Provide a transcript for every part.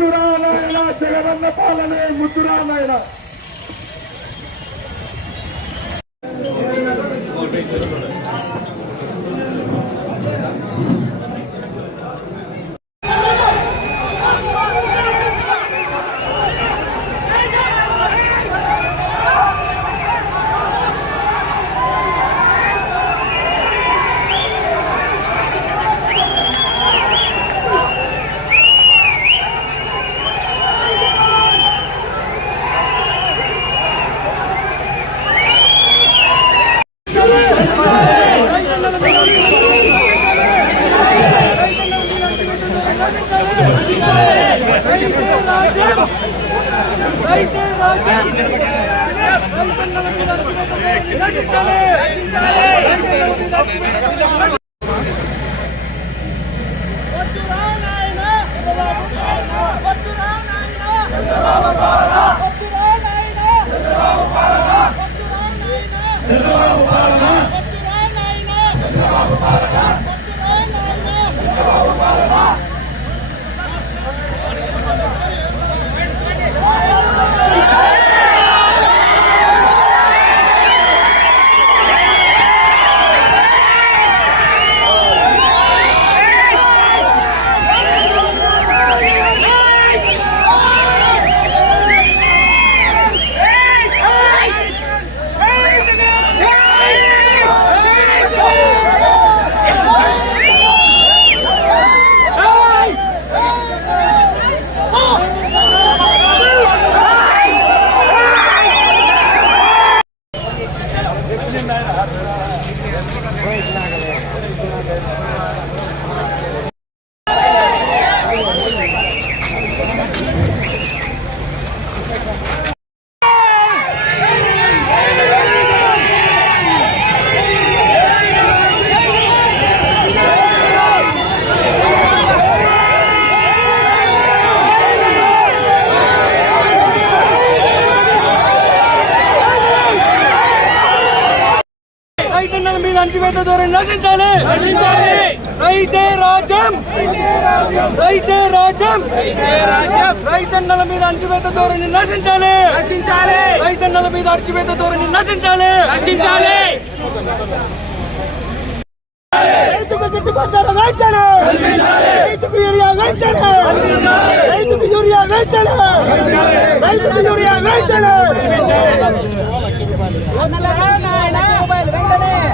వచ్చురా నాయన జగనన్న పాలనే you. నాయన రైతన్నల అంచువేత ధోరణి నశించాలి. నశించాలి. రైతే రాజ్యం. రైతే రాజ్యం. రైతన్నల మీద అంచువేత ధోరణి నశించాలి. నశించాలి. రైతన్నల మీద అణచివేత ధోరణి నశించాలి. నశించాలి. రైతుకు గిట్టుబాటు ధర వెంటనే రైతుకు యూరియా వెంటనే రైతుకు యూరియా వెంటనే రైతుకు యూరియా వెంటనే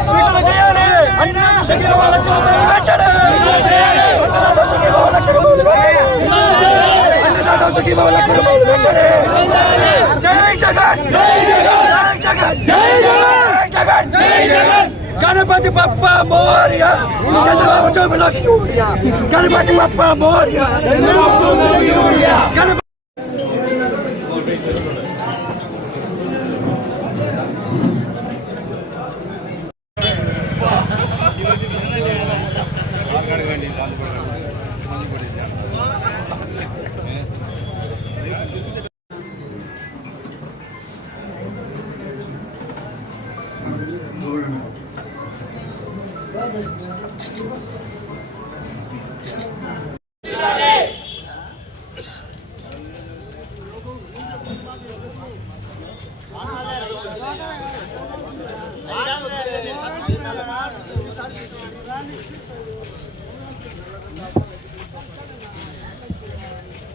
విడుదల చేయాలి అన్నదాత సంఘీభావ లక్ష రూపాయలు వెంటనే అన్నదాత సంఘీభావ లక్ష రూపాయలు వెంటనే అన్నదాత సంఘీభావ లక్ష రూపాయలు వెంటనే జై జగన్ జై జగన్ జై జగన్ జై జగన్ గణపతి బప్ప మోర్య! చంద్రబాబు చూపులోకి యూరియా! గణపతి బప్ప మోర్య!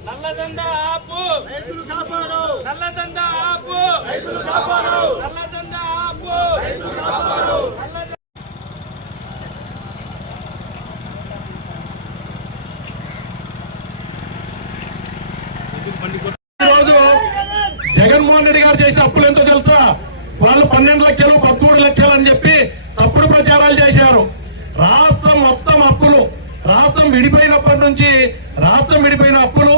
నల్లదంద ఆపు. రైతులు కాపాడు. నల్లదంద ఆపు. రైతులు కాపాడు. నల్లదంద ఆపు. రైతులు కాపాడు. ఈరోజు జగన్మోహన్ రెడ్డి గారు చేసిన అప్పులు ఎంతో తెలుసా? వాళ్ళు పన్నెండు లక్షలు పదమూడు లక్షలు అని చెప్పి తప్పుడు ప్రచారాలు చేశారు. రాష్ట్రం మొత్తం అప్పులు. రాష్ట్రం విడిపోయినప్పటి నుంచి రాష్ట్రం విడిపోయిన అప్పులు.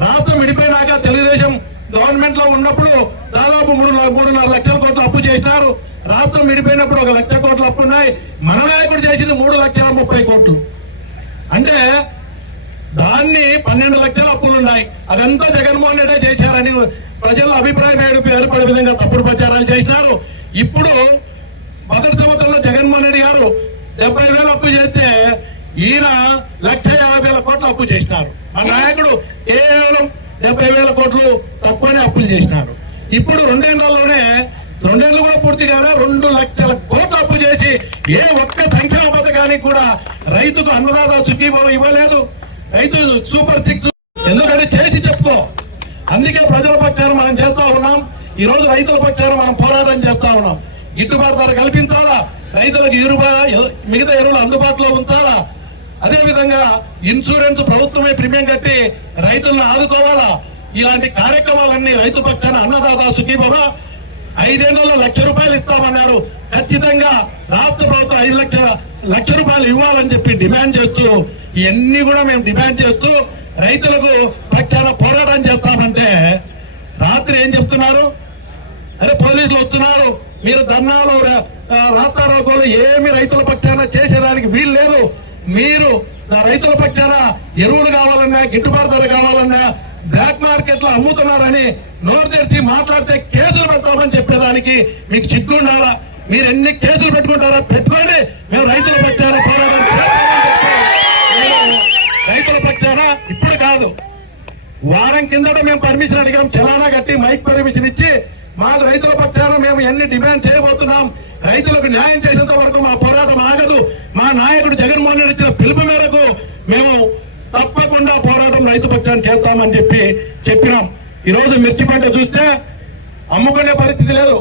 రాష్ట్రం విడిపోయినాక తెలుగుదేశం గవర్నమెంట్లో ఉన్నప్పుడు దాదాపు మూడు మూడున్నర లక్షల కోట్లు అప్పు చేసినారు. రాష్ట్రం విడిపోయినప్పుడు ఒక లక్ష కోట్ల అప్పు ఉన్నాయి. మన నాయకుడు చేసింది మూడు లక్షల ముప్పై కోట్లు. అంటే దాన్ని పన్నెండు లక్షల అప్పులు ఉన్నాయి. అదంతా జగన్మోహన్ రెడ్డి చేశారని ప్రజల అభిప్రాయం ఏర్పడే విధంగా తప్పుడు ప్రచారాలు చేసినారు. ఇప్పుడు మొదటి సంవత్సరంలో జగన్మోహన్ రెడ్డి గారు డెబ్బై వేలు అప్పు చేస్తే ఈయన లక్ష యాభై వేల కోట్లు అప్పు చేసినారు. మా నాయకుడు కేవలం డెబ్బై వేల కోట్లు తక్కువనే అప్పులు చేసినారు. ఇప్పుడు రెండేళ్ళలోనే రెండేళ్ళు కూడా పూర్తి కాదా రెండు లక్షల కోట్లు అప్పు చేసి ఏ ఒక్క సంక్షేమ పథకానికి కూడా రైతుకు అన్నదాత సుఖీభావం ఇవ్వలేదు. రైతు సూపర్ సిక్స్ ఎందుకంటే చేసి చెప్పుకో. అందుకే ప్రజల పక్షాన మనం చేస్తా ఉన్నాం. ఈ రోజు రైతుల పక్షాన మనం పోరాటం చేస్తా ఉన్నాం. గిట్టుబాటు ధర కల్పించాలా? రైతులకు ఎరువు మిగతా ఎరువులు అందుబాటులో ఉంచాలా? అదేవిధంగా ఇన్సూరెన్స్ ప్రభుత్వమే ప్రీమియం కట్టి రైతులను ఆదుకోవాలా? ఇలాంటి కార్యక్రమాలన్నీ రైతు పక్షాన అన్నదాత సుఖీభవ. ఐదేళ్ళలో లక్ష రూపాయలు ఇస్తామన్నారు. ఖచ్చితంగా రాష్ట్ర ప్రభుత్వం ఐదు లక్షల లక్ష రూపాయలు ఇవ్వాలని చెప్పి డిమాండ్ చేస్తూ ఇవన్నీ కూడా మేము డిమాండ్ చేస్తూ రైతులకు పక్షాన పోరాటం చేస్తామంటే రాత్రి ఏం చెప్తున్నారు? అరే పోలీసులు వస్తున్నారు. మీరు ధర్నాలు రా- రాస్తారోకోలు ఏమి రైతుల పక్షాన చేసేదానికి వీలు లేదు. మీరు నా రైతుల పక్షాన ఎరువులు కావాలన్నా గిట్టుబాటు ధర కావాలన్నా బ్లాక్ మార్కెట్లో అమ్ముతున్నారని నోరు తెరిచి మాట్లాడితే కేసులు పెడతామని చెప్పేదానికి మీకు చిగ్గుండాలా మీరు ఎన్ని కేసులు పెట్టుకుంటారో పెట్టుకోండి. మేము రైతుల పక్షాన పోరాటం చేస్తామని చెప్పి నేను రైతుల పక్షాన ఇప్పుడు కాదు వారం కిందట మేము పర్మిషన్ అడిగాం. చలానా కట్టి మైక్ పర్మిషన్ ఇచ్చి మాకు రైతుల పక్షాన మేము ఎన్ని డిమాండ్ చేయబోతున్నాం రైతులకు న్యాయం చేసేంత వరకు మా పోరాటం ఆగదు. మా నాయకుడు జగన్మోహన్ రెడ్డి ఇచ్చిన పిలుపు మేరకు మేము తప్పకుండా పోరాటం రైతు పక్షాన్ని చేస్తామని చెప్పి చెప్పినాం. ఈరోజు మిర్చి పంట చూస్తే అమ్ముకునే పరిస్థితి లేదు.